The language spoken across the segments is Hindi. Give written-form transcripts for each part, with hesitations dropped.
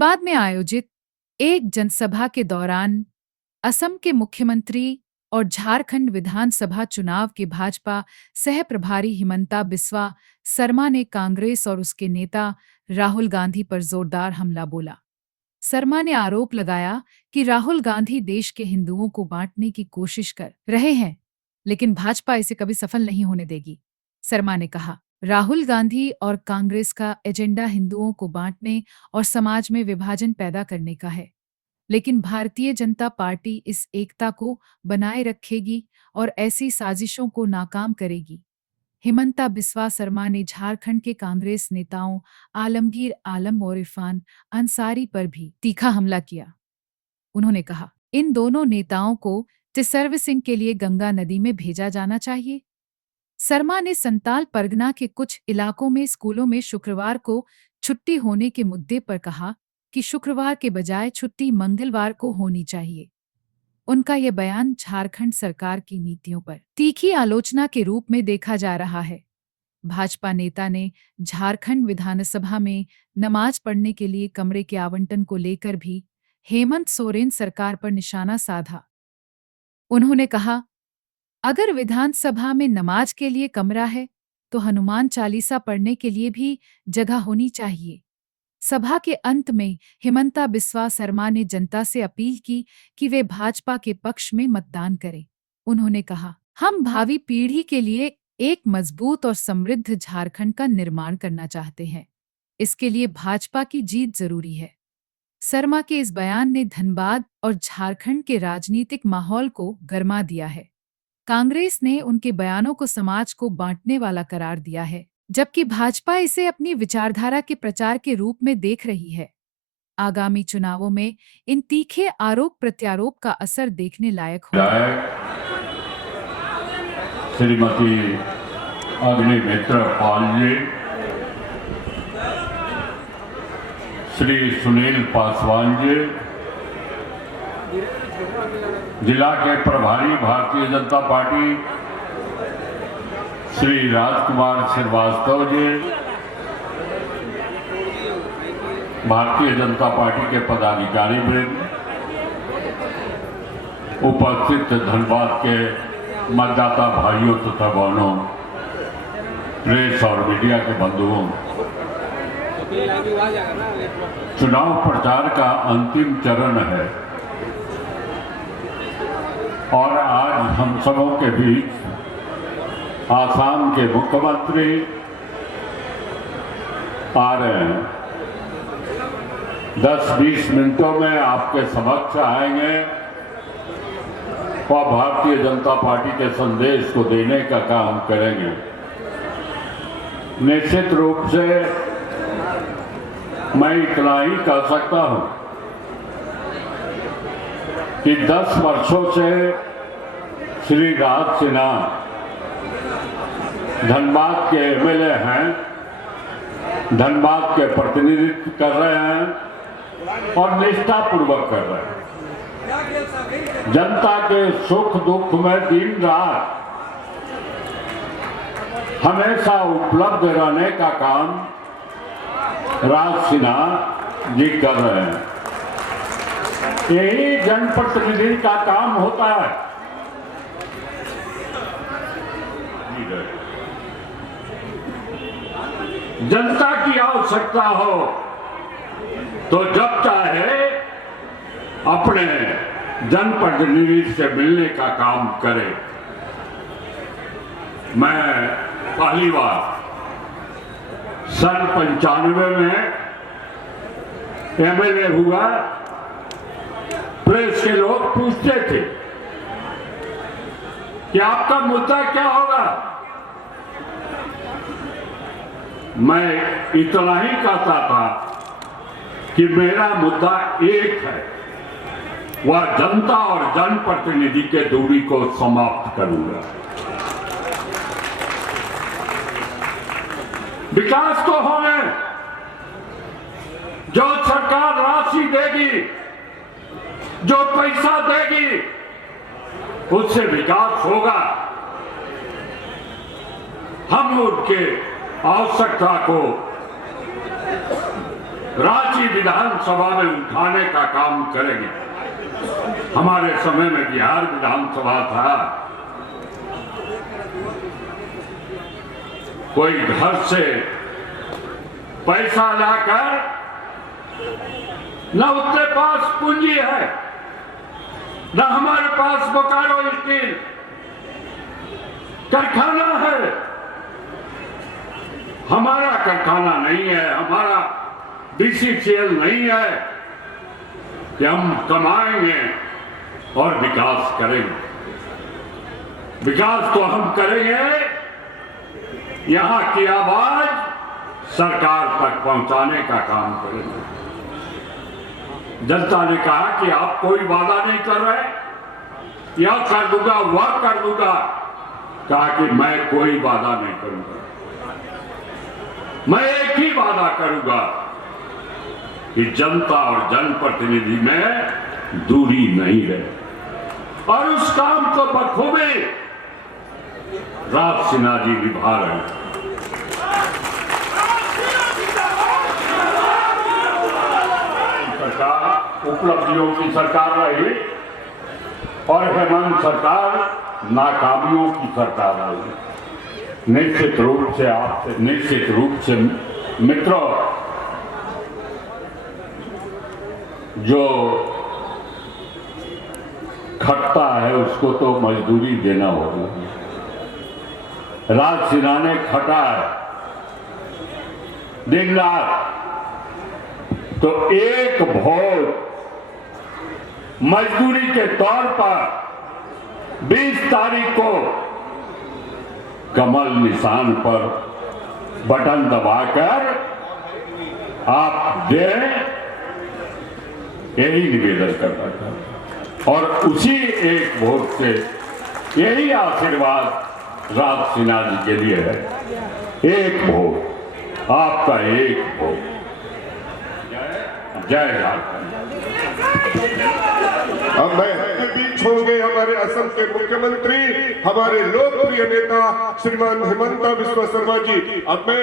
धनबाद में आयोजित एक जनसभा के दौरान असम के मुख्यमंत्री और झारखंड विधानसभा चुनाव के भाजपा सह प्रभारी हिमंता बिस्वा शर्मा ने कांग्रेस और उसके नेता राहुल गांधी पर जोरदार हमला बोला। शर्मा ने आरोप लगाया कि राहुल गांधी देश के हिंदुओं को बांटने की कोशिश कर रहे हैं, लेकिन भाजपा इसे कभी सफल नहीं होने देगी। शर्मा ने कहा, राहुल गांधी और कांग्रेस का एजेंडा हिंदुओं को बांटने और समाज में विभाजन पैदा करने का है, लेकिन भारतीय जनता पार्टी इस एकता को बनाए रखेगी और ऐसी साजिशों को नाकाम करेगी। हिमंता बिस्वा शर्मा ने झारखंड के कांग्रेस नेताओं आलमगीर आलम और इरफान अंसारी पर भी तीखा हमला किया। उन्होंने कहा, इन दोनों नेताओं को सर्विसिंग के लिए गंगा नदी में भेजा जाना चाहिए। शर्मा ने संताल परगना के कुछ इलाकों में स्कूलों में शुक्रवार को छुट्टी होने के मुद्दे पर कहा कि शुक्रवार के बजाय छुट्टी मंगलवार को होनी चाहिए। उनका यह बयान झारखंड सरकार की नीतियों पर तीखी आलोचना के रूप में देखा जा रहा है। भाजपा नेता ने झारखंड विधानसभा में नमाज पढ़ने के लिए कमरे के आवंटन को लेकर भी हेमंत सोरेन सरकार पर निशाना साधा। उन्होंने कहा, अगर विधानसभा में नमाज के लिए कमरा है, तो हनुमान चालीसा पढ़ने के लिए भी जगह होनी चाहिए। सभा के अंत में हिमंता बिस्वा शर्मा ने जनता से अपील की कि वे भाजपा के पक्ष में मतदान करें। उन्होंने कहा, हम भावी पीढ़ी के लिए एक मजबूत और समृद्ध झारखंड का निर्माण करना चाहते हैं। इसके लिए भाजपा की जीत जरूरी है। शर्मा के इस बयान ने धनबाद और झारखंड के राजनीतिक माहौल को गरमा दिया है। कांग्रेस ने उनके बयानों को समाज को बांटने वाला करार दिया है, जबकि भाजपा इसे अपनी विचारधारा के प्रचार के रूप में देख रही है। आगामी चुनावों में इन तीखे आरोप प्रत्यारोप का असर देखने लायक होगा। श्रीमती अग्निमित्र पाल जी, श्री सुनील पासवान जी, जिला के प्रभारी भारतीय जनता पार्टी श्री राजकुमार श्रीवास्तव जी, भारतीय जनता पार्टी के पदाधिकारी वृंद, उपस्थित धनबाद के मतदाता भाइयों तथा बहनों, प्रेस और मीडिया के बंधुओं, चुनाव प्रचार का अंतिम चरण है और आज हम सबों के बीच आसाम के मुख्यमंत्री आ रहे हैं। 10-20 मिनटों में आपके समक्ष आएंगे और भारतीय जनता पार्टी के संदेश को देने का काम करेंगे। निश्चित रूप से मैं इतना ही कह सकता हूं कि 10 वर्षों से श्री राज सिन्हा धनबाद के एमएलए हैं, धनबाद के प्रतिनिधित्व कर रहे हैं और निष्ठापूर्वक कर रहे हैं। जनता के सुख दुख में दिन रात हमेशा उपलब्ध रहने का काम राज सिन्हा जी कर रहे हैं। यही जनप्रतिनिधि का काम होता है। जनता की आवश्यकता हो तो जब चाहे अपने जनप्रतिनिधि से मिलने का काम करे। मैं पहली बार सन 95 में एमएलए हुआ। प्रेस के लोग पूछते थे कि आपका मुद्दा क्या होगा। मैं इतना ही कहता था कि मेरा मुद्दा एक है, वह जनता और जनप्रतिनिधि के दूरी को समाप्त करूंगा। विकास तो होने, जो सरकार राशि देगी, जो पैसा देगी, उससे विकास होगा। हम उनके आवश्यकता को रांची विधानसभा में उठाने का काम करेंगे। हमारे समय में बिहार विधानसभा था, कोई घर से पैसा लाकर, न उसके पास पूंजी है, न हमारे पास बोकारो स्टील कारखाना है। हमारा कारखाना नहीं है, हमारा बीसीसीएल नहीं है कि हम कमाएंगे और विकास करेंगे। विकास तो हम करेंगे, यहां की आवाज सरकार तक पहुंचाने का काम करेंगे। जनता ने कहा कि आप कोई वादा नहीं कर रहे, यह कर दूंगा वह कर दूंगा। कहा कि मैं कोई वादा नहीं करूंगा, मैं एक ही वादा करूंगा कि जनता और जनप्रतिनिधि में दूरी नहीं रहे। और उस काम को बखूबी राज सिन्हा जी निभा रहे हैं। सरकार उपलब्धियों की सरकार रही और हेमंत सरकार नाकामियों की सरकार रही। निश्चित रूप से मित्रों, जो खटता है उसको तो मजदूरी देना होगा। राज सिन्हा ने खटा है दिन रात, तो एक वोट मजदूरी के तौर पर 20 तारीख को कमल निशान पर बटन दबाकर आप दें, यही निवेदन करना था। और उसी एक वोट से यही आशीर्वाद राज सिन्हा जी के लिए है। एक वोट, आपका एक वोट। जय झारखंड। अब मैं के बीच होंगे हमारे असम के मुख्यमंत्री, हमारे लोकप्रिय नेता श्रीमान हिमंता बिस्वा शर्मा जी। अब मैं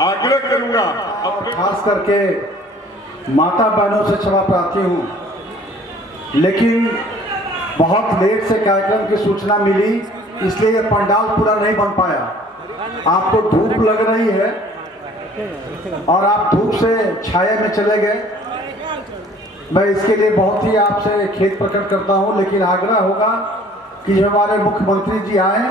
आग्रह करूंगा, खास करके माता बहनों से क्षमा प्रार्थी हूँ, लेकिन बहुत लेट से कार्यक्रम की सूचना मिली, इसलिए ये पंडाल पूरा नहीं बन पाया। आपको धूप लग रही है और आप धूप से छाया में चले गए। मैं इसके लिए बहुत ही आपसे खेद प्रकट करता हूं, लेकिन आग्रह होगा कि जब हमारे मुख्यमंत्री जी आए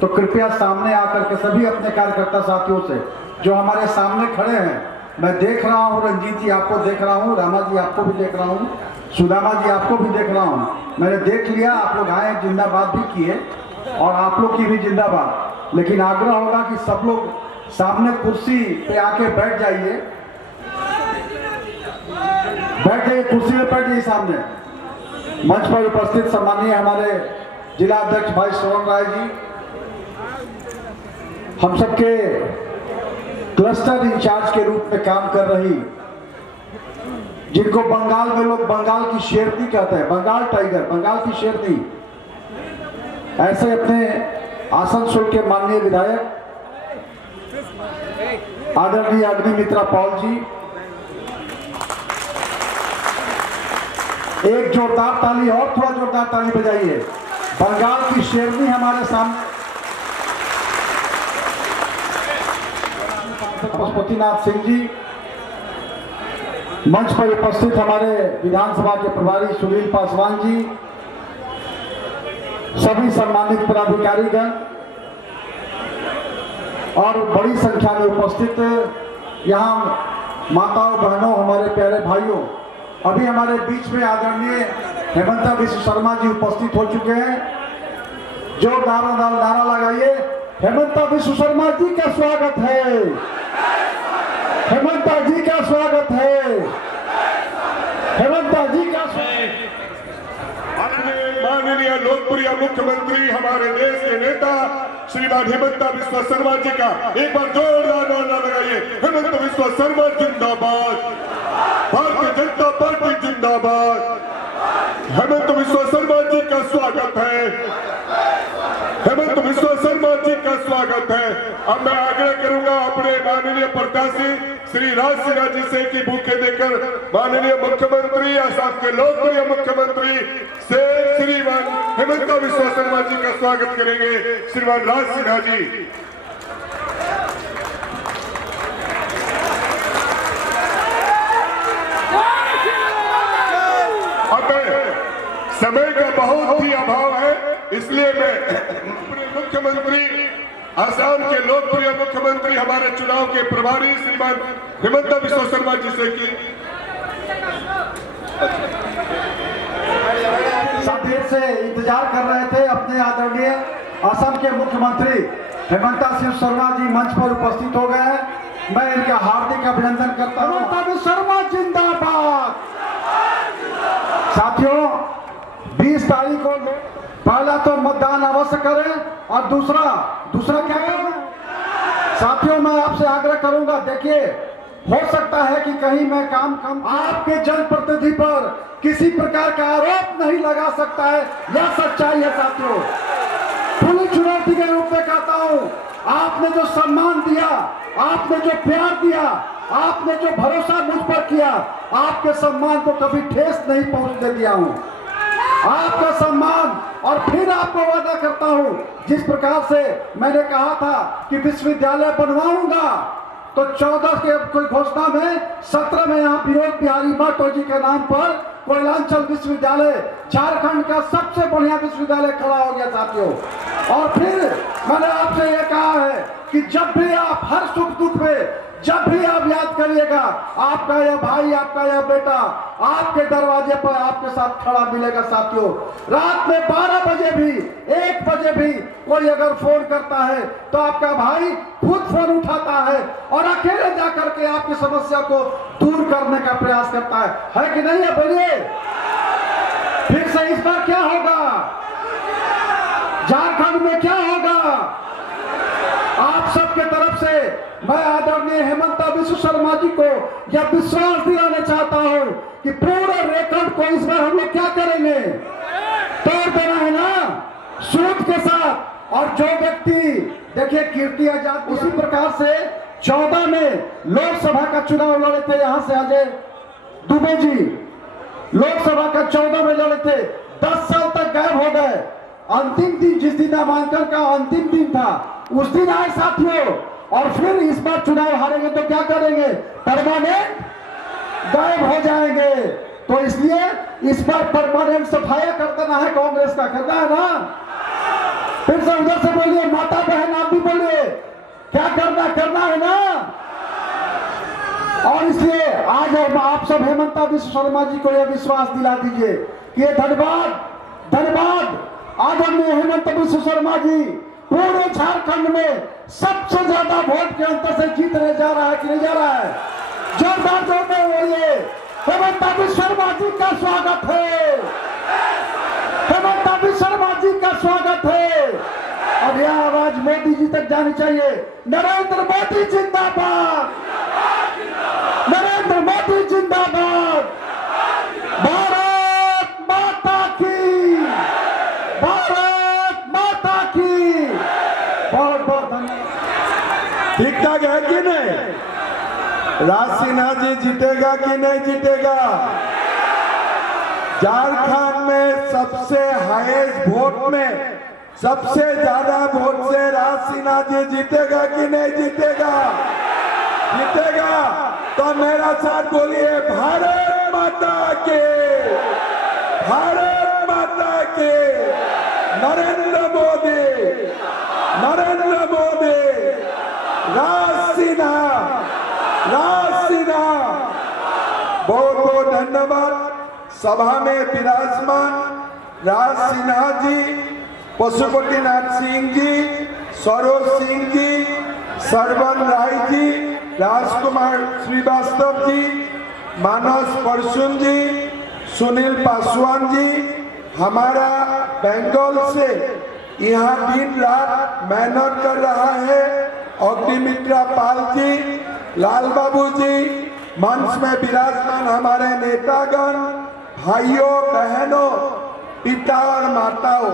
तो कृपया सामने आकर के सभी अपने कार्यकर्ता साथियों से जो हमारे सामने खड़े हैं, मैं देख रहा हूं, रंजीत जी आपको देख रहा हूं, रामा जी आपको भी देख रहा हूं, सुदामा जी आपको भी देख रहा हूं, मैंने देख लिया आप लोग आए, जिंदाबाद भी किए और आप लोग की भी जिंदाबाद। लेकिन आग्रह होगा कि सब लोग सामने कुर्सी पे आके बैठ जाइए, कुर्सी में बैठ जाइए सामने। मंच पर उपस्थित सम्मानीय हमारे जिला अध्यक्ष भाई श्रवण राय जी, हम सबके क्लस्टर इंचार्ज के रूप में काम कर रही, जिनको बंगाल में लोग बंगाल की शेरनी कहते हैं, बंगाल टाइगर, बंगाल की शेरनी, ऐसे अपने आसनसोल के माननीय विधायक आदरणीय अग्निमित्रा पॉल जी, एक जोरदार ताली और थोड़ा जोरदार ताली बजाइए। बंगाल की शेरनी हमारे सामने पशुपतिनाथ सिंह जी, मंच पर उपस्थित हमारे विधानसभा के प्रभारी सुनील पासवान जी, सभी सम्मानित पदाधिकारीगण और बड़ी संख्या में उपस्थित यहाँ माताओं बहनों, हमारे प्यारे भाइयों, अभी हमारे बीच में आदरणीय हेमंता बिस्वा शर्मा जी उपस्थित हो चुके हैं। जोरदार नारा लगाइए, हेमंता बिस्वा शर्मा जी का स्वागत है, हेमंता जी का स्वागत है, हेमंता जी का स्वागत। माननीय लोकप्रिय मुख्यमंत्री हमारे देश के नेता श्रीमान हिमंता बिस्वा शर्मा जी का एक बार जोरदार नारा लगाइए, हिमंता बिस्वा शर्मा जिंदाबाद, भारतीय जनता पार्टी जिंदाबाद। हेमंत बिस्वा शर्मा जी का स्वागत है, हेमंत बिस्वा शर्मा जी का स्वागत है। अब मैं आग्रह करूंगा अपने माननीय प्रत्याशी श्री राज सिन्हा जी से कि बुके देकर माननीय मुख्यमंत्री असम के लोकप्रिय मुख्यमंत्री से श्रीमान हिमंता बिस्वा शर्मा जी का स्वागत करेंगे। श्रीमान राज सिन्हा जी। अब समय का बहुत ही अभाव है, इसलिए मैं अपने मुख्यमंत्री असम के लोकप्रिय मुख्यमंत्री हमारे चुनाव के प्रभारी श्रीमान हिमंता बिस्वा शर्मा जी से कि सब देर से इंतजार कर रहे थे अपने आदरणीय असम के मुख्यमंत्री हिमंता बिस्वा शर्मा जी मंच पर उपस्थित हो गए हैं। मैं इनका हार्दिक अभिनंदन करता हूं। हिमंता बिस्वा शर्मा जिंदाबाद। साथियों, 20 तारीख को पहला तो मतदान अवश्य करें और दूसरा क्या करना। साथियों, मैं आपसे आग्रह करूंगा, देखिए हो सकता है कि कहीं मैं काम आपके जनप्रतिनिधि पर किसी प्रकार का आरोप नहीं लगा सकता है, यह सच्चाई है। साथियों, खुली चुनौती के रूप में कहता हूं, आपने जो सम्मान दिया, आपने जो प्यार दिया, आपने जो भरोसा मुझ पर किया, आपके सम्मान को कभी ठेस नहीं पहुंचने दिया हूं। आपका सम्मान, और फिर आपको वादा करता हूं, जिस प्रकार से मैंने कहा था कि विश्वविद्यालय बनवाऊंगा, तो 14 के कोई घोषणा में 17 में यहाँ विनोद बिहारी महतो जी के नाम पर कोयलांचल विश्वविद्यालय, झारखंड का सबसे बढ़िया विश्वविद्यालय खड़ा हो गया। साथियों, और फिर मैंने आपसे ये कहा है कि जब भी आप हर सुख दुख में जब भी आप याद करिएगा, आपका यह भाई, आपका यह बेटा आपके दरवाजे पर आपके साथ खड़ा मिलेगा। साथियों, रात में 12 बजे भी 1 बजे भी कोई अगर फोन करता है तो आपका भाई खुद फोन उठाता है और अकेले जाकर के आपकी समस्या को दूर करने का प्रयास करता है कि नहीं है? बोलिए फिर से, इस बार क्या होगा? झारखंड में क्या होगा? आप सबके तरफ से मैं आदरणीय हिमंता बिस्वा शर्मा जी को यह विश्वास दिलाना चाहता हूं कि पूरे रेकॉर्ड को इस बार हम लोग क्या करेंगे, तोड़ देना है ना, सूद के साथ। और जो व्यक्ति, देखिए कीर्ति आजाद उसी प्रकार से 14 में लोकसभा का चुनाव लड़े थे, यहां से अजय दुबे जी लोकसभा का 14 में लड़े थे, 10 साल तक गायब हो गए। अंतिम दिन, जिस दिन नामांकन का अंतिम दिन था, उस दिन आए साथियों, और फिर इस बार चुनाव हारेंगे तो क्या करेंगे? परमानेंट गायब हो जाएंगे। तो इसलिए इस बार परमानेंट सफाया कर देना है, कांग्रेस का करना है ना। फिर से उधर से बोलिए, माता बहन आप भी बोलिए, क्या करना है ना। और इसलिए आज आप सब हिमंता बिस्वा शर्मा जी को यह विश्वास दिला दीजिए कि ये धन्यवाद आदरणीय हिमंता बिस्वा शर्मा जी पूरे झारखंड में सबसे ज्यादा वोट के अंतर से जीतने जा रहा है कि नहीं जा रहा है? जोरदार बोलिए, हिमंता बिस्वा शर्मा जी का स्वागत है, हिमंता बिस्वा शर्मा जी का स्वागत है। और यह आवाज मोदी जी तक जानी चाहिए। नरेंद्र मोदी जिंदाबाद, नरेंद्र मोदी जिंदाबाद, भारत माता की, भारत माता की। बहुत बहुत धन्यवाद। ठीक ठाक है कि नहीं? राज सिन्हा जी जीतेगा कि नहीं जीतेगा? झारखंड में सबसे हाईएस्ट वोट में सबसे ज्यादा वोट से राज सिन्हा जी जीतेगा कि नहीं जीतेगा? जीतेगा तो मेरा साथ बोलिए, भारत माता के, भारत माता के, नरेंद्र मोदी, नरेंद्र मोदी, राज सिन्हा, राज सिन्हा। बहुत बहुत धन्यवाद। सभा में विराजमान राज सिन्हा जी, पशुपतिनाथ सिंह जी, सरोज सिंह जी, सरवन राय जी, राजकुमार श्रीवास्तव जी, मानस परशुन जी, सुनील पासवान जी, हमारा बंगाल से यहाँ दिन रात मेहनत कर रहा है अग्निमित्रा पाल जी, लाल बाबू जी, मंच में विराजमान हमारे नेतागण, भाइयों बहनों, पिता और माताओं,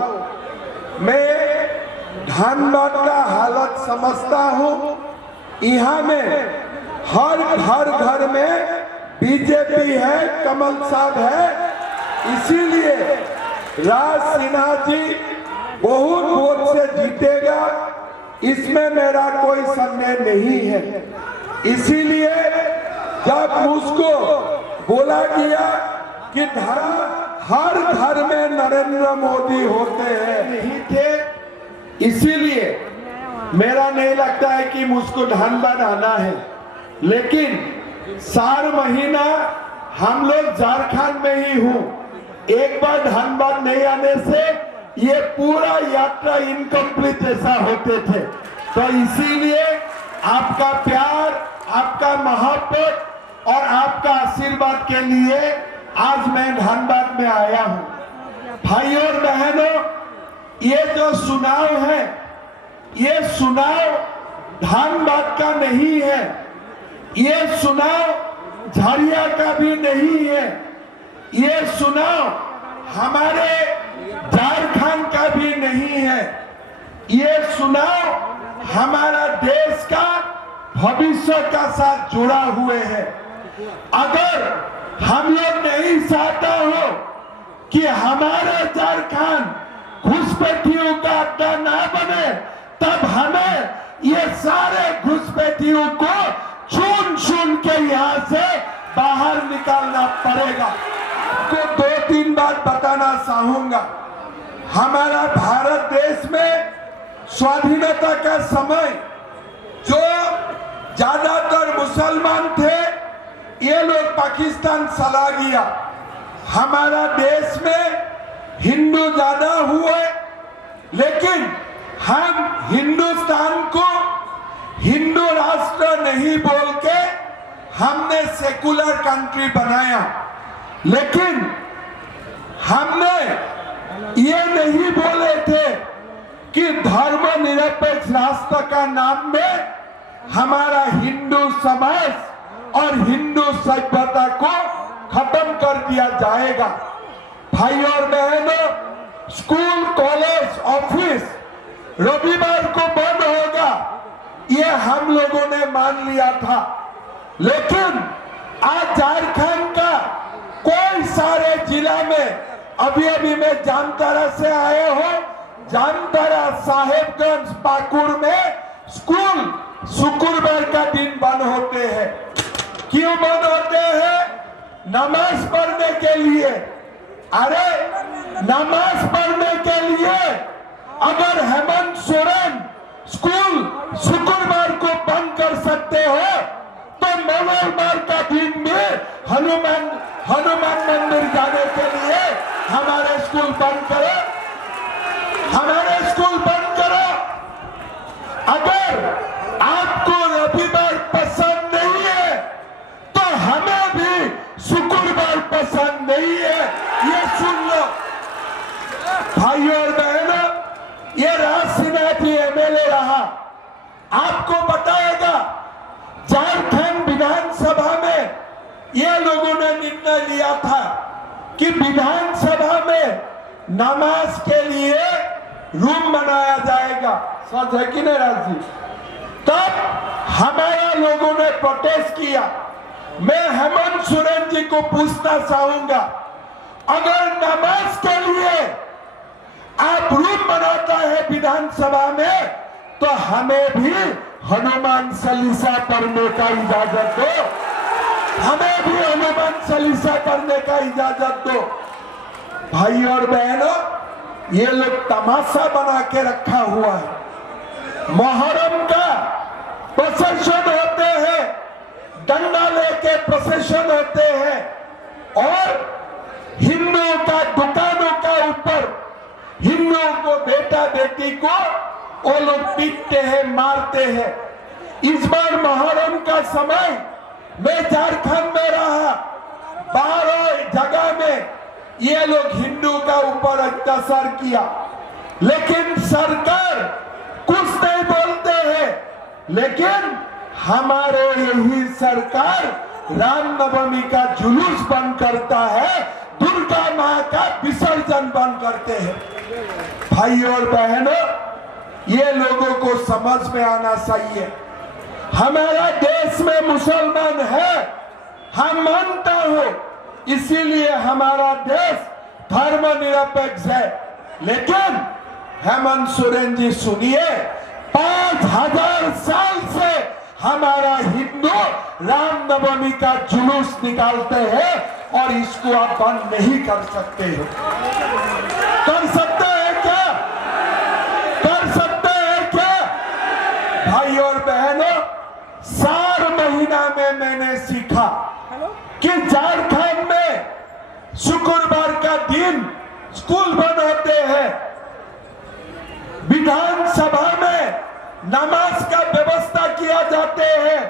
मैं धनबाद का हालत समझता हूँ। यहाँ में हर घर में बीजेपी है, कमल साहब है, इसीलिए राज सिन्हा जी बहुत वोट से जीतेगा, इसमें मेरा कोई संदेह नहीं है। इसीलिए जब मुझको बोला गया कि हर घर में नरेंद्र मोदी होते हैं, नहीं थे, इसीलिए मेरा नहीं लगता है कि मुझको धनबाद आना है। लेकिन 4 महीना हम लोग झारखंड में ही हूँ, एक बार धनबाद नहीं आने से ये पूरा यात्रा इनकम्प्लीट ऐसा होते थे। तो इसीलिए आपका प्यार, आपका मोहब्बत और आपका आशीर्वाद के लिए आज मैं धनबाद में आया हूँ। भाइयों और बहनों, ये जो चुनाव है, ये चुनाव धनबाद का नहीं है, ये चुनाव झरिया का भी नहीं है, ये चुनाव हमारे झारखंड का भी नहीं है, ये चुनाव हमारा देश का भविष्य का साथ जुड़ा हुए है। अगर हम लोग नहीं चाहता हो कि हमारे झारखंड घुसपैठियों का अड्डा ना बने, तब हमें ये सारे घुसपैठियों को चुन के यहाँ से बाहर निकालना पड़ेगा। को 2-3 बात बताना चाहूंगा। हमारा भारत देश में स्वाधीनता का समय जो ज्यादातर मुसलमान थे, ये लोग पाकिस्तान चला गया। हमारा देश में हिंदू ज्यादा हुए, लेकिन हम हिंदुस्तान को हिंदू राष्ट्र नहीं बोल के हमने सेकुलर कंट्री बनाया। लेकिन हमने ये नहीं बोले थे कि धर्मनिरपेक्ष राष्ट्र का नाम में हमारा हिंदू समाज और हिंदू सभ्यता को खत्म कर दिया जाएगा। भाइयों और बहनों, स्कूल, कॉलेज, ऑफिस रविवार को बंद होगा, ये हम लोगों ने मान लिया था। लेकिन आज झारखंड का कोई सारे जिला में, अभी मैं जामताड़ा से आए हो, जामताड़ा, साहेबगंज, पाकुड़ में स्कूल शुक्रवार का दिन बंद होते हैं। क्यों बंद होते हैं? नमाज पढ़ने के लिए। अरे नमाज पढ़ने के लिए अगर हेमंत सोरेन स्कूल शुक्रवार को बंद कर सकते हो, तो मंगलवार का दिन में हनुमान मंदिर जाने के लिए हमारे स्कूल बंद करो, हमारे स्कूल बंद करो। अगर आपको रविवार पसंद नहीं है, तो हमें भी शुक्रवार पसंद नहीं है, ये सुन लो। भाइयों और बहनों, ये राज सिन्हा जी एमएलए रहा, आपको बताएगा झारखंड विधानसभा में ये लोगों ने निर्णय लिया था कि विधानसभा में नमाज के लिए रूम बनाया जाएगा। सच है कि नहीं राज जी? तब हमारा लोगों ने प्रोटेस्ट किया। मैं हेमंत सोरेन जी को पूछना चाहूंगा, अगर नमाज के लिए आप रूम बनाता है विधानसभा में, तो हमें भी हनुमान चालीसा पढ़ने का इजाजत दो, हमें भी हनुमान चालीसा पढ़ने का इजाजत दो। भाई और बहनों, ये लोग तमाशा बना के रखा हुआ है। मुहर्रम का प्रोसेशन होते हैं, डंडा लेके प्रोसेशन होते हैं, और हिंदुओं का दुकानों का ऊपर हिंदुओं को, बेटा बेटी को वो लोग पीटते हैं, मारते हैं। इस बार मुहर्रम का समय मैं झारखंड में रहा, 12 जगह में ये लोग हिंदू का ऊपर अत्याचार किया, लेकिन सरकार कुछ नहीं बोलते हैं। लेकिन हमारे यही सरकार रामनवमी का जुलूस बंद करता है, दुर्गा माँ का विसर्जन बंद करते हैं। भाइयों और बहनों, ये लोगों को समझ में आना चाहिए। हमारा देश में मुसलमान है, हम मानता हूं, इसीलिए हमारा देश धर्मनिरपेक्ष है। लेकिन हेमंत सोरेन जी सुनिए, 5000 साल से हमारा हिंदू रामनवमी का जुलूस निकालते हैं और इसको आप बंद नहीं कर सकते हो। कर सकते हैं क्या? कर सकते हैं क्या? भाई और बहनों, 4 महीना में मैंने सीखा कि झारखंड में शुक्रवार का दिन स्कूल बंद होते हैं, विधानसभा में नमाज का व्यवस्था किया जाते हैं,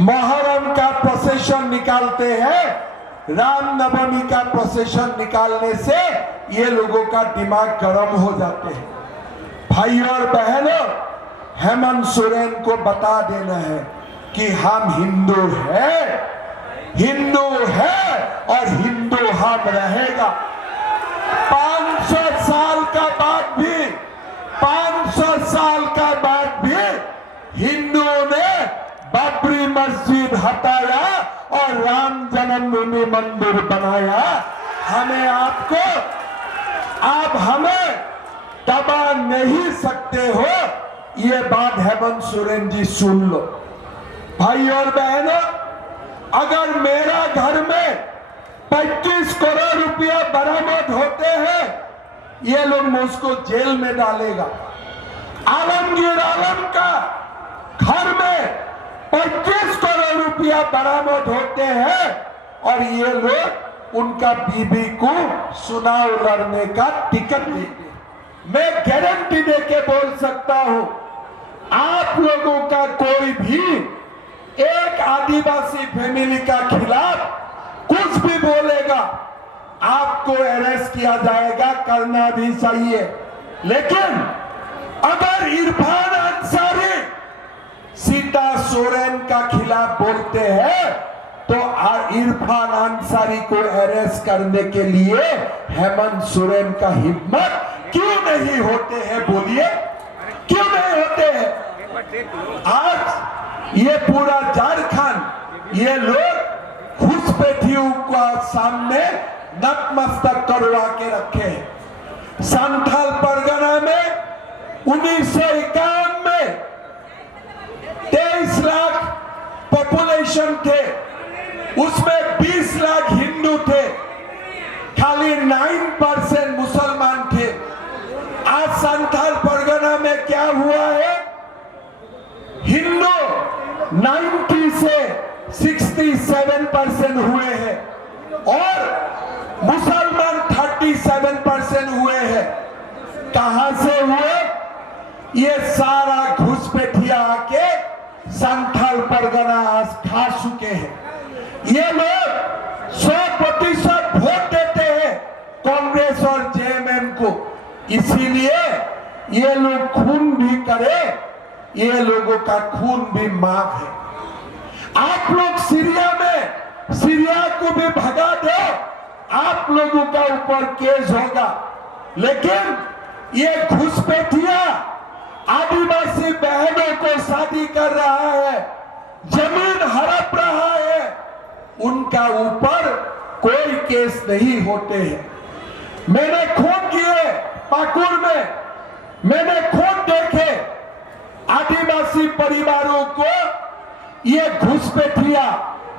मुहर्रम का प्रोसेशन निकालते हैं, रामनवमी का प्रोसेशन निकालने से ये लोगों का दिमाग गर्म हो जाते हैं। भाई और बहनों, हेमंत सोरेन को बता देना है कि हम हिंदू हैं, हिंदू है और हिंदू हम रहेगा। 500 साल का बाद भी, 500 साल का बाद भी हिंदुओं ने बाबरी मस्जिद हटाया और राम जन्मभूमि मंदिर बनाया। हमें आपको, आप हमें दबा नहीं सकते हो, ये बात हेमंत सोरेन जी सुन लो। भाई और बहनों, अगर मेरा घर में 25 करोड़ रुपया बरामद होते हैं, ये लोग मुझको जेल में डालेगा। आलमगीर आलम का घर में 25 करोड़ रुपया बरामद होते हैं और ये लोग उनका बीबी को चुनाव लड़ने का टिकट देते। मैं गारंटी देके बोल सकता हूं, आप लोगों का कोई भी एक आदिवासी फैमिली का खिलाफ कुछ भी बोलेगा, आपको अरेस्ट किया जाएगा, करना भी चाहिए। लेकिन अगर इरफान अंसारी सीता सोरेन का खिलाफ बोलते हैं तो इरफान अंसारी को अरेस्ट करने के लिए हेमंत सोरेन का हिम्मत क्यों नहीं होते हैं? बोलिए, क्यों नहीं होते हैं? आज ये पूरा झारखंड, ये लोग घुसपैठियों का सामने नतमस्तक करवा के रखे हैं। संथाल परगना में 1951 में 23 लाख पॉपुलेशन थे, उसमें 20 लाख हिंदू थे, खाली 9% मुसलमान थे। आज संथाल परगना में क्या हुआ है? हिंदू 90 से 67% हुए हैं और मुसलमान 37% हुए हैं। कहां से हुए? ये सारा घुसपैठिया आके संथाल परगना आज खा चुके हैं। ये लोग 100% वोट देते हैं कांग्रेस और जेएमएम को, इसीलिए ये लोग खून भी करे, ये लोगों का खून भी मांग है। आप लोग सीरिया में, सीरिया को भी भगा दो, आप लोगों का ऊपर केस होगा। लेकिन ये घुसपैठिया आदिवासी बहनों को शादी कर रहा है, जमीन हड़प रहा है, उनका ऊपर कोई केस नहीं होते हैं। मैंने खून किए पाकुड़ में, मैंने खून देखे आदिवासी परिवारों को ये घुसपैठिया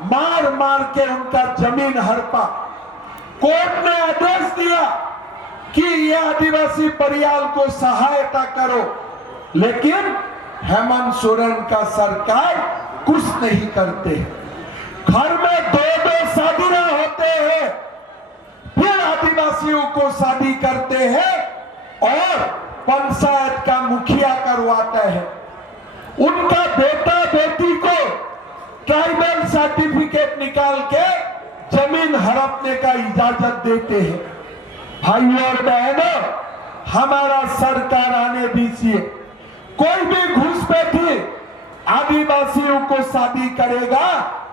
मार मार के उनका जमीन हड़पा। कोर्ट ने आदेश दिया कि ये आदिवासी परिवार को सहायता करो, लेकिन हेमंत सोरेन का सरकार कुछ नहीं करते। घर में 2-2 शादियां होते हैं, फिर आदिवासियों को शादी करते हैं और पंचायत का मुखिया करवाता है। उनका बेटा बेटी को ट्राइबल सर्टिफिकेट निकाल के जमीन हड़पने का इजाजत देते हैं। भाइयों और बहनों, हमारा सरकार आने दीजिए। कोई भी घुसपैठी आदिवासियों को शादी करेगा,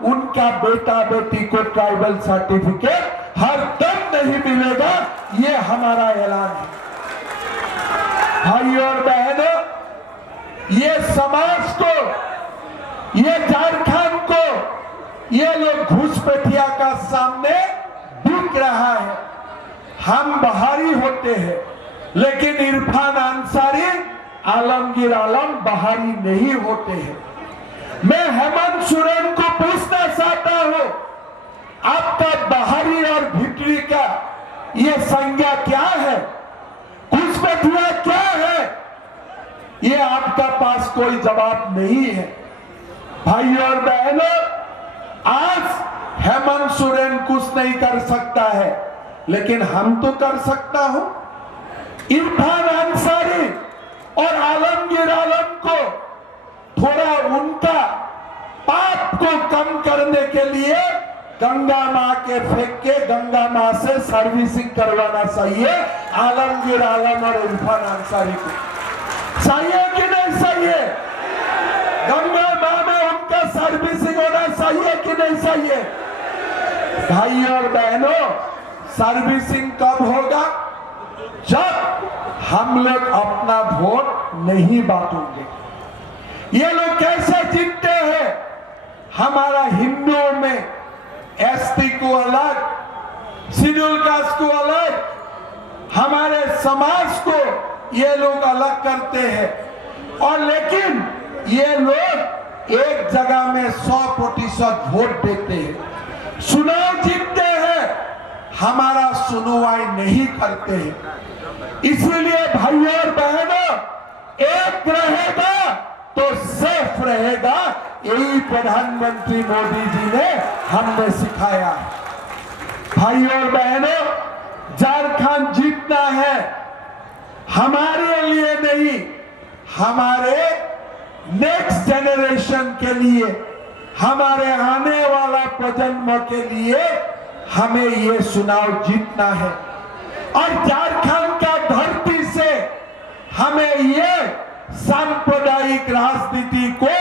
उनका बेटा बेटी को ट्राइबल सर्टिफिकेट हर दम नहीं मिलेगा, ये हमारा ऐलान है। भाइयों और बहनों, ये समाज को, ये झारखंड को ये लोग घुसपैठिया का सामने बिक रहा है। हम बाहरी होते हैं, लेकिन इरफान अंसारी, आलमगीर आलम बाहरी नहीं होते हैं। मैं हेमंत सोरेन को पूछना चाहता हूं, आपका बाहरी और भीतरी का ये संज्ञा क्या है, घुसपैठिया क्या है? ये आपका पास कोई जवाब नहीं है। भाइयों और बहनों, आज हेमंत सोरेन कुछ नहीं कर सकता है, लेकिन हम तो कर सकता हूं। इरफान अंसारी और आलमगीर आलम को थोड़ा उनका पाप को कम करने के लिए गंगा मां के फेंक के गंगा मां से सर्विसिंग करवाना चाहिए आलमगीर आलम और इरफान अंसारी को। चाहिए कि नहीं चाहिए? गंगा मां में उनका सर्विसिंग होना चाहिए कि नहीं चाहिए? भाइयों और बहनों, सर्विसिंग कब होगा? जब हम लोग अपना वोट नहीं बांटेंगे। ये लोग कैसे जीतते हैं? हमारा हिंदुओं में एसटी को अलग, शेड्यूल कास्ट को अलग, हमारे समाज को ये लोग अलग करते हैं। और लेकिन ये लोग एक जगह में 100% वोट देते हैं, चुनाव जीतते हैं, हमारा सुनवाई नहीं करते हैं। इसलिए भाइयों और बहनों, एक रहेगा तो सेफ रहेगा, यही प्रधानमंत्री मोदी जी ने हमने सिखाया। भाइयों और बहनों, झारखंड जीतना है, हमारे लिए नहीं, हमारे नेक्स्ट जनरेशन के लिए, हमारे आने वाला प्रजन्म के लिए हमें ये चुनाव जीतना है। और झारखंड का धरती से हमें ये सांप्रदायिक राजनीति को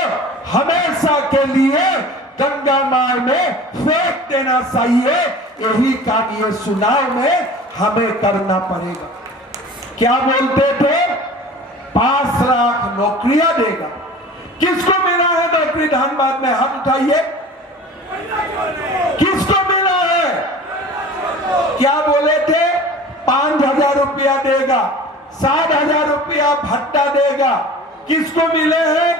हमेशा के लिए गंगा मां में फेंक देना चाहिए। यही काम ये चुनाव में हमें करना पड़ेगा। क्या बोलते थे? 5 लाख नौकरियां देगा। किसको मिला है नौकरी धनबाद में? हाथ उठाइए। किसको मिला है? क्या बोले थे? 5,000 रुपया देगा, 7,000 रुपया भत्ता देगा। किसको मिले हैं?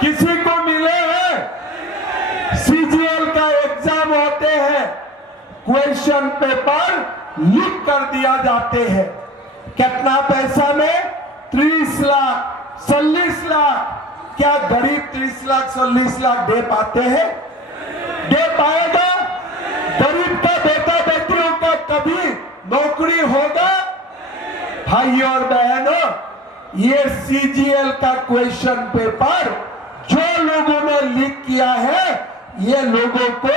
किसी को मिले हैं? सीजीएल का एग्जाम होते हैं, क्वेश्चन पेपर लीक कर दिया जाते हैं। कितना पैसा में? 30 लाख, 40 लाख। क्या गरीब 30 लाख 40 लाख दे पाते हैं? दे पाएगा? गरीब का बेटा बेटियों का कभी नौकरी होगा? भाइयों और बहनों, ये सीजीएल का क्वेश्चन पेपर जो लोगों ने लीक किया है, ये लोगों को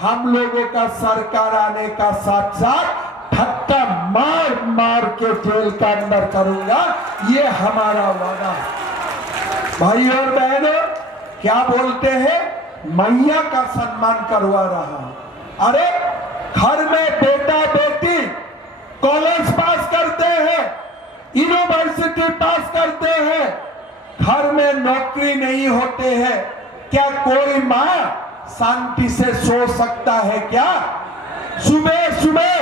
हम लोगों का सरकार आने का साथ साथ धक्का मार मार के जेल का अंदर करूंगा, ये हमारा वादा है। भाइयों और बहनों, क्या बोलते हैं? मैया का सम्मान करवा रहा हूं। अरे घर में बेटा बेटी कॉलेज पास करते हैं, यूनिवर्सिटी पास करते हैं, घर में नौकरी नहीं होते हैं, क्या कोई मां शांति से सो सकता है क्या? सुबह सुबह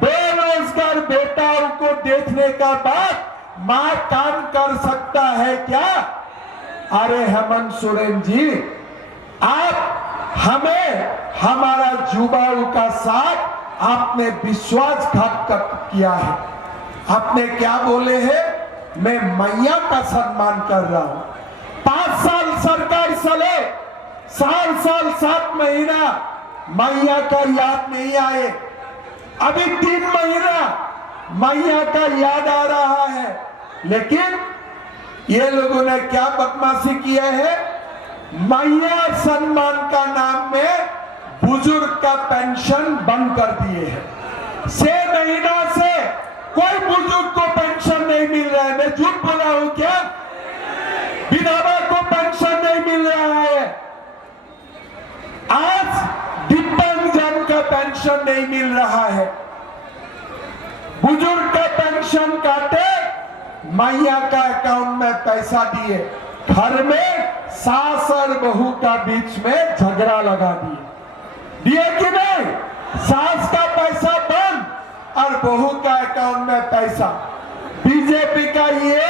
बेरोजगार बेटाओं को देखने का बाद मां काम कर सकता है क्या? अरे हेमंत सोरेन जी, आप हमें, हमारा युवाओं का साथ आपने विश्वासघात किया है। आपने क्या बोले हैं? मैं मैया का सम्मान कर रहा हूं। 5 साल सरकार चले, साल 7 महीना मैया का याद नहीं आए। अभी 3 महीना मैया का याद आ रहा है। लेकिन ये लोगों ने क्या बदमाशी किया है? मैया सम्मान का नाम में बुजुर्ग का पेंशन बंद कर दिए हैं। 6 महीना से कोई बुजुर्ग को पेंशन नहीं मिल रहा है। मैं झूठ बोला हूं क्या? विधवा को पेंशन नहीं मिल रहा है। आज दिव्यांगजन का पेंशन नहीं मिल रहा है। बुजुर्ग का पेंशन काटे मैया का अकाउंट में पैसा दिए, घर में सास और बहू का बीच में झगड़ा लगा दिए कि नहीं? सास का पैसा बंद और बहू का अकाउंट में पैसा। बीजेपी का ये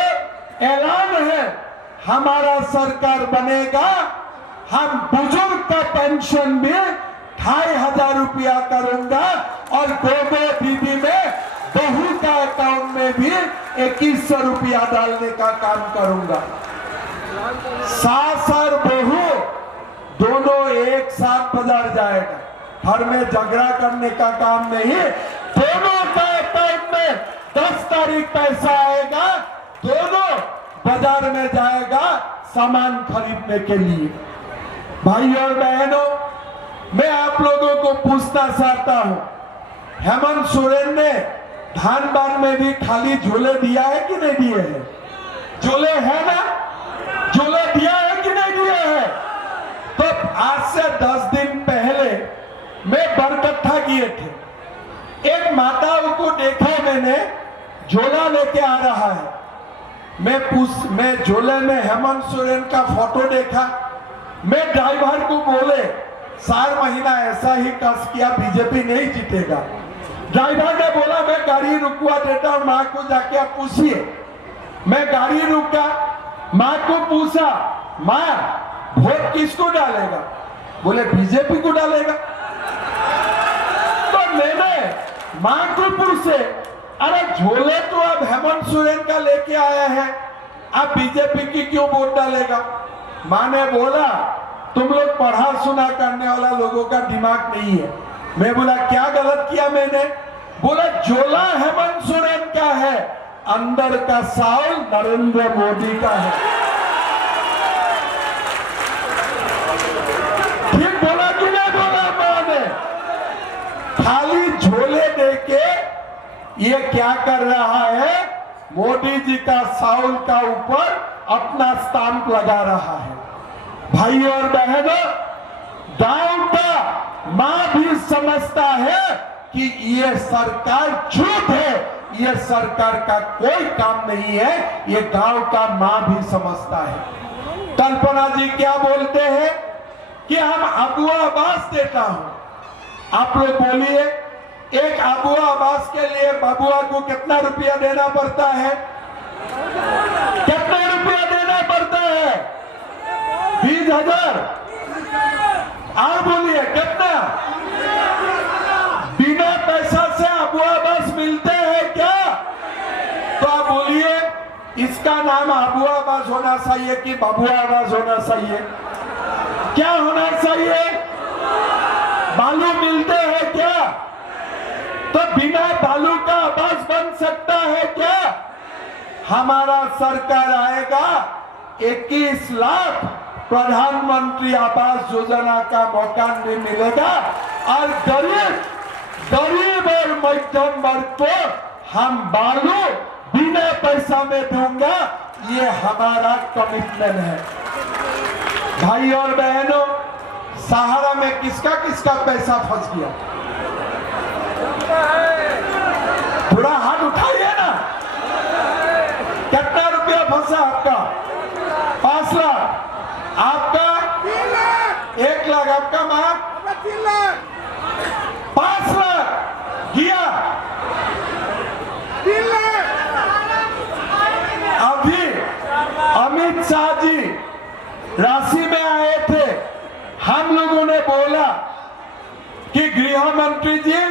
ऐलान है, हमारा सरकार बनेगा, हम बुजुर्ग का पेंशन भी 2500 रुपया करूंगा और दो दीदी में बहू का अकाउंट में भी 2100 रुपया डालने का काम करूंगा। सास और बहू दोनों एक साथ बाजार जाएगा, घर में झगड़ा करने का काम नहीं। दोनों का अकाउंट में 10 तारीख पैसा आएगा, दोनों बाजार में जाएगा सामान खरीदने के लिए। भाई और बहनों, मैं आप लोगों को पूछना चाहता हूं, हेमंत सोरेन ने धान बान में भी खाली झोले दिया है कि नहीं दिए हैं? झोले है ना? झोले दिया है कि नहीं दिए है? तो आज से 10 दिन पहले मैं बरकट्ठा किए थे, एक माता को देखा मैंने, झोला लेके आ रहा है। मैं झोले में हेमंत सोरेन का फोटो देखा। मैं ड्राइवर को बोले 4 महीना ऐसा ही कस किया, बीजेपी नहीं जीतेगा। ड्राइवर ने बोला मैं गाड़ी रुकवा देता हूं, माँ को जाके आप पूछिए। मैं गाड़ी रुका, माँ को पूछा, माँ वोट किसको डालेगा? बोले बीजेपी को डालेगा। तो मैंने माँ को पूछे, अरे झोले तो अब हेमंत सोरेन का लेके आया है, अब बीजेपी की क्यों वोट डालेगा? माँ ने बोला तुम लोग पढ़ा सुना करने वाला लोगों का दिमाग नहीं है। मैं बोला क्या गलत किया मैंने? बोला झोला हेमंत सोरेन का है, अंदर का साउल नरेंद्र मोदी का है। ठीक बोला कि नहीं बोला माँ ने? खाली झोले देके ये क्या कर रहा है, मोदी जी का साउल का ऊपर अपना स्टैंप लगा रहा है। भाई और बहनों, गांव का मां भी समझता है कि ये सरकार झूठ है, ये सरकार का कोई काम नहीं है, ये गांव का मां भी समझता है। कल्पना जी क्या बोलते हैं कि हम अबुआ आवास देता हूं। आप लोग बोलिए, एक अबुआ आवास के लिए बबुआ को कितना रुपया देना पड़ता है? कितना रुपया देना पड़ता है? 20,000। और बोलिए कितना? बिना पैसा से अबुआ आवास मिलते हैं क्या? तो आप बोलिए, इसका नाम अबुआ आवास होना चाहिए कि बबुआ आवास होना चाहिए? क्या होना चाहिए? बालू मिलते हैं क्या? तो बिना बालू का आवास बन सकता है क्या? हमारा सरकार आएगा, 21 लाख प्रधानमंत्री आवास योजना का मकान भी मिलेगा और गरीब और मध्यम वर्ग को हम बालू बिना पैसा में दूंगा, ये हमारा कमिटमेंट है। भाई और बहनों, सहारा में किसका किसका पैसा फंस गया? थोड़ा हाथ उठाइए ना। कितना रुपया फंसा आपका? 5 लाख। आपका 1 लाख। आपका माँ 5 लाख गया। 3 लाख। अभी अमित शाह जी राशि में आए थे, हम लोगों ने बोला कि गृह मंत्री जी,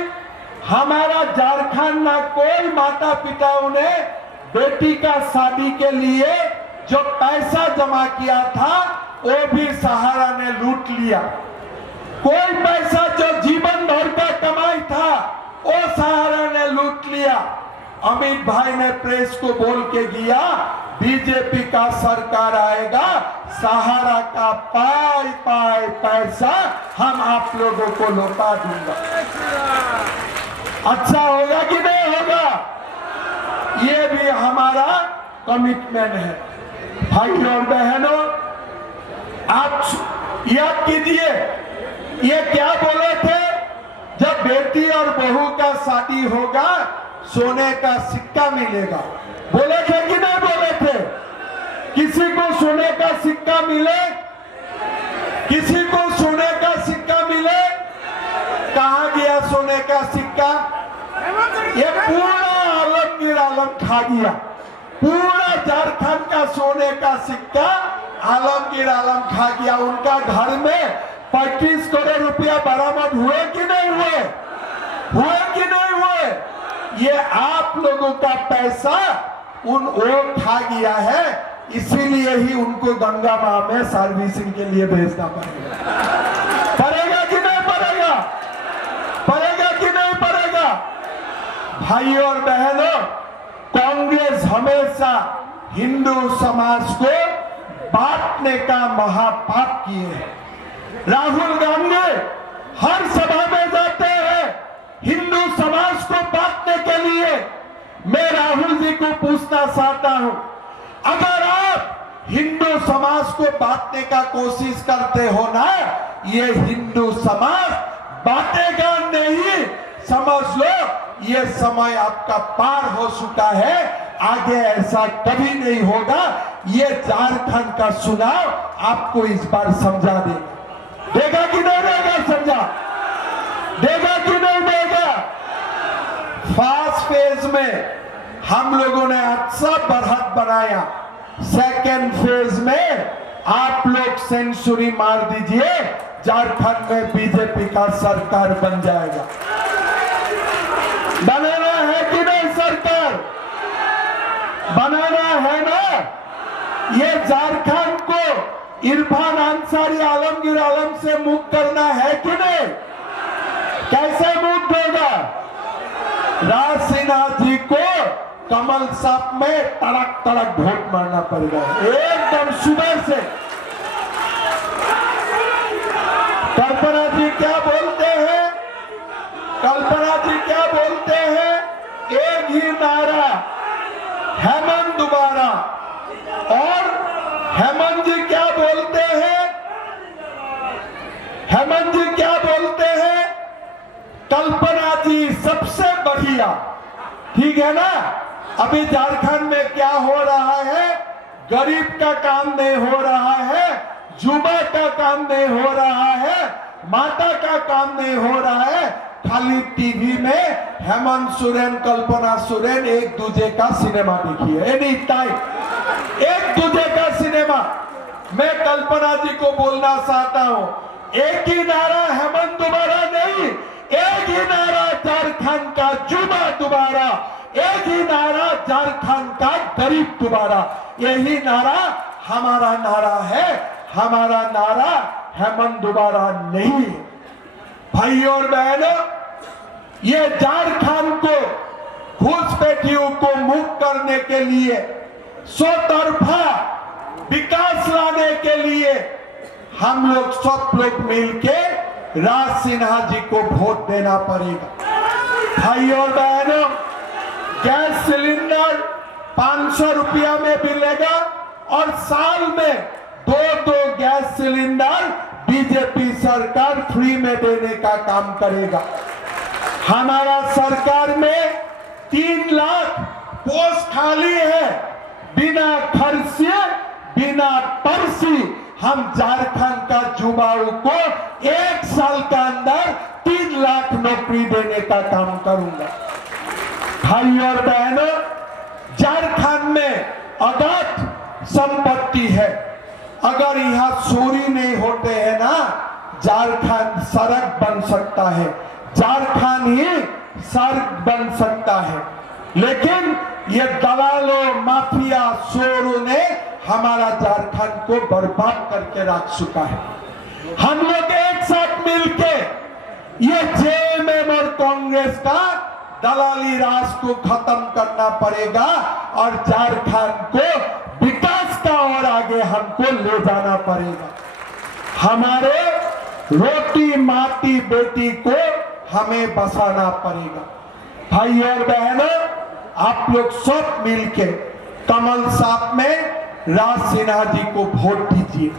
हमारा झारखंड ना कोई माता पिताओं ने बेटी का शादी के लिए जो पैसा जमा किया था वो भी सहारा ने लूट लिया। कोई पैसा जो जीवन भर का कमाई था वो सहारा ने लूट लिया। अमित भाई ने प्रेस को बोल के गया, बीजेपी का सरकार आएगा, सहारा का पाई पाई पैसा हम आप लोगों को लौटा दूंगा। अच्छा होगा कि नहीं होगा? ये भी हमारा कमिटमेंट है। भाई और बहनों, आप याद कीजिए, ये क्या बोले थे? जब बेटी और बहू का शादी होगा, सोने का सिक्का मिलेगा। बोले थे कि नहीं किसी को सोने का सिक्का मिले, किसी को सोने का सिक्का मिले? कहां गया सोने का सिक्का? ये पूरा आलमगीर आलम खा गया। पूरा झारखंड का सोने का सिक्का आलमगीर आलम खा गया। उनका घर में 25 करोड़ रुपया बरामद हुए कि नहीं हुए? हुए कि नहीं हुए? ये आप लोगों का पैसा वो खा गया है, इसीलिए ही उनको गंगा मां में सर्विसिंग के लिए भेजना पड़ेगा। पड़ेगा कि नहीं पड़ेगा? पड़ेगा कि नहीं पड़ेगा? भाइयों और बहनों, कांग्रेस हमेशा हिंदू समाज को बांटने का महापाप किए हैं। राहुल गांधी हर सभा में जाते हैं हिंदू समाज को बांटने के लिए। मैं राहुल जी को पूछना चाहता हूं, अगर आप हिंदू समाज को बांटने का कोशिश करते हो ना, ये हिंदू समाज बांटेगा नहीं। समझ लो ये समय आपका पार हो चुका है, आगे ऐसा कभी नहीं होगा। ये झारखंड का चुनाव आपको इस बार समझा देगा कि नहीं देगा? समझा देगा कि नहीं देगा? फर्स्ट फेज में हम लोगों ने अच्छा बढ़त बनाया, सेकेंड फेज में आप लोग सेंचुरी मार दीजिए, झारखंड में बीजेपी का सरकार बन जाएगा। बनाना है कि नहीं सरकार? बनाना है ना? ये झारखंड को इरफान अंसारी आलमगीर आलम से मुक्त करना है कि नहीं? कैसे मुक्त होगा? राज सिन्हा जी को कमल साहब में तड़क तड़क वोट मारना पड़ेगा एकदम सुबह से। कल्पना जी क्या बोलते हैं? कल्पना जी क्या बोलते हैं? एक ही नारा, हेमंत दोबारा। और हेमंत जी क्या बोलते हैं? हेमंत जी क्या बोलते हैं? कल्पना जी सबसे बढ़िया। ठीक है ना? अभी झारखंड में क्या हो रहा है? गरीब का काम नहीं हो रहा है, युवा का काम नहीं हो रहा है, माता का काम नहीं हो रहा है। खाली टीवी में हेमंत सोरेन, कल्पना सोरेन एक दूसरे का सिनेमा देखिए, एनी टाइम एक दूसरे का सिनेमा। मैं कल्पना जी को बोलना चाहता हूं, एक ही नारा हेमंत दोबारा नहीं, एक ही नारा झारखंड का युवा दोबारा, एक ही नारा झारखंड का गरीब दोबारा। यही नारा हमारा नारा है, हमारा नारा हेमंत दोबारा नहीं है। भाइयों और बहनों, ये झारखंड को घुसपैठियों को मुक्त करने के लिए, स्वतरफा विकास लाने के लिए हम लोग सब लोग मिलके राज सिन्हा जी को वोट देना पड़ेगा। भाइयों और बहनों, गैस सिलेंडर 500 रुपया में मिलेगा और साल में 2 गैस सिलेंडर बीजेपी सरकार फ्री में देने का काम करेगा। हमारा सरकार में 3 लाख पोस्ट खाली है, बिना खर्चे बिना पर्ची हम झारखंड का युवाओं को 1 साल का अंदर 3 लाख नौकरी देने का काम करूंगा। भाइयों और बहनों, झारखंड में अवैध संपत्ति है। अगर यहाँ चोरी नहीं होते हैं ना, झारखंड सड़क बन सकता है, झारखंड ही सड़क बन सकता है। लेकिन ये दलालों, माफिया, चोरों ने हमारा झारखंड को बर्बाद करके रख चुका है। हम लोग एक साथ मिलके ये जेएमएम और कांग्रेस का दलाली राज को खत्म करना पड़ेगा और झारखंड को विकास का और आगे हमको ले जाना पड़ेगा। हमारे रोटी माटी बेटी को हमें बसाना पड़ेगा। भाई और बहनों, आप लोग सब मिलके कमल साहब में राज सिन्हा जी को वोट दीजिए।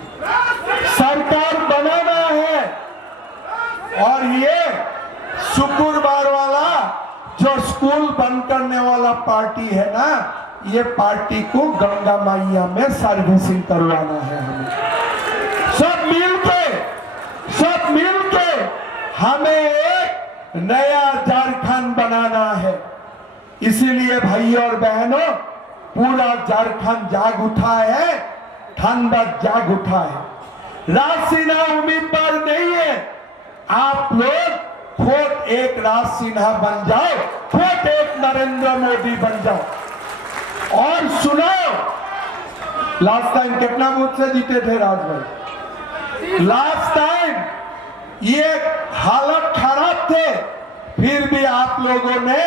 सरकार बनाना है और ये शुक्रवार वाला जो स्कूल बंद करने वाला पार्टी है ना, ये पार्टी को गंगा मैया में सर्विसिंग करवाना है। हमें सब मिलके हमें एक नया झारखंड बनाना है। इसीलिए भाई और बहनों, पूरा झारखंड जाग उठा है, धनबाद जाग उठा है। राज सिन्हा उम्मीदवार नहीं है, आप लोग वोट एक राज सिन्हा बन जाओ, वोट एक नरेंद्र मोदी बन जाओ। और सुनो, लास्ट टाइम कितना वोट से जीते थे राज भाई? लास्ट टाइम ये हालत खराब थे, फिर भी आप लोगों ने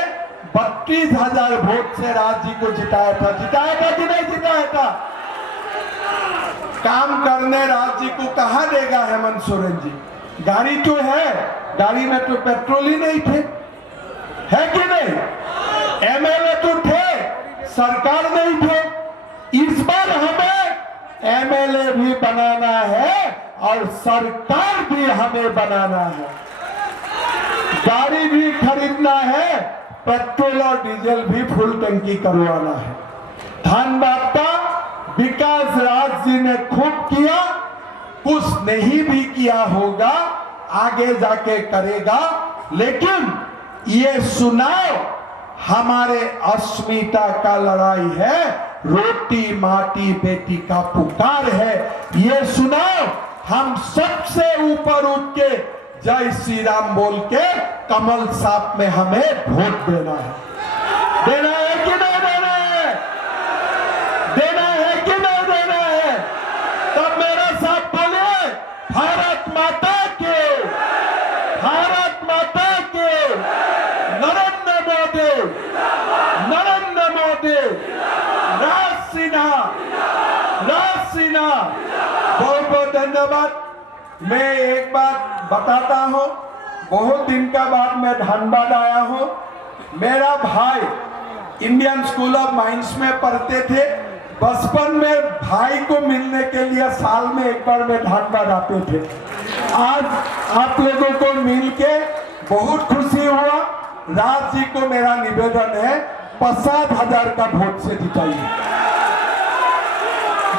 32,000 वोट से राज जी को जिताया था कि नहीं जिताया था? काम करने राज जी को कहां देगा हेमंत सोरेन जी? गाड़ी तो है, गाड़ी में तो पेट्रोल ही नहीं थे, है कि नहीं? एमएलए तो थे, सरकार नहीं थे। इस बार हमें एमएलए भी बनाना है और सरकार भी हमें बनाना है। गाड़ी भी खरीदना है, पेट्रोल और डीजल भी फुल टंकी करवाना है। धनबाद का विकास राज जी ने खूब किया, कुछ नहीं भी किया होगा, आगे जाके करेगा। लेकिन ये सुनाओ, हमारे अस्मिता का लड़ाई है, रोटी माटी बेटी का पुकार है। ये सुनाओ, हम सबसे ऊपर उठ के जय श्री राम बोल के कमल साथ में हमें वोट देना है। देना है कि नहीं देना है? देना है कि नहीं देना है? तब मेरा साथ बोलिए, भारत माता के, भारत माता के, नरेंद्र मोदी, नरेंद्र मोदी, राज सिन्हा, राज सिन्हा। बहुत बहुत धन्यवाद। मैं एक बात बताता हूं, बहुत दिन का बाद मैं धनबाद आया हूं। मेरा भाई इंडियन स्कूल ऑफ माइंस में पढ़ते थे। बचपन में भाई को मिलने के लिए साल में एक बार मैं धनबाद आते थे। आज आप लोगों को मिल के बहुत खुशी हुआ। राज जी को मेरा निवेदन है, 50,000 का वोट से जिताइए।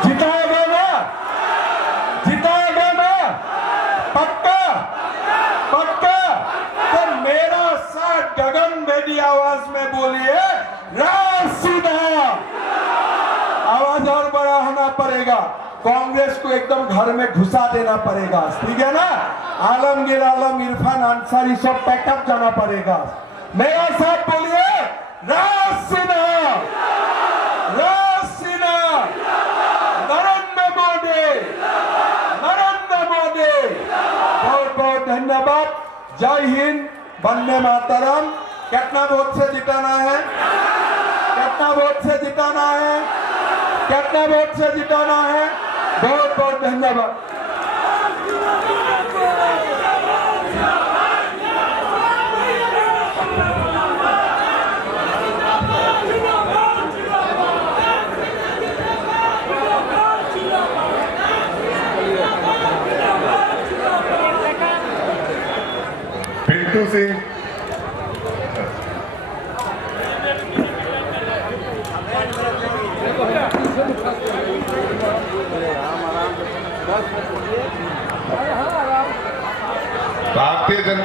जिताएगा ना? जिताएगा ना? पक्का पक्का? तो मेरा साथ गगन बेदी आवाज में बोलिए, राज सिन्हा। आवाज और बड़ा होना पड़ेगा, कांग्रेस को एकदम घर में घुसा देना पड़ेगा, ठीक है ना? आलमगीर आलम, इरफान अंसारी सब पैकअप जाना पड़ेगा। मेरा साथ बोलिए, राज सिन्हा, राज सिन्हा, नरेंद्र मोदी, नरेंद्र मोदी। बहुत बहुत धन्यवाद। जय हिंद, वंदे मातरम। कितना वोट से जिताना है? कितना वोट से जिताना है? कितना वोट से जिताना है? बहुत बहुत धन्यवाद। पिंटू सिंह, भारतीय जनता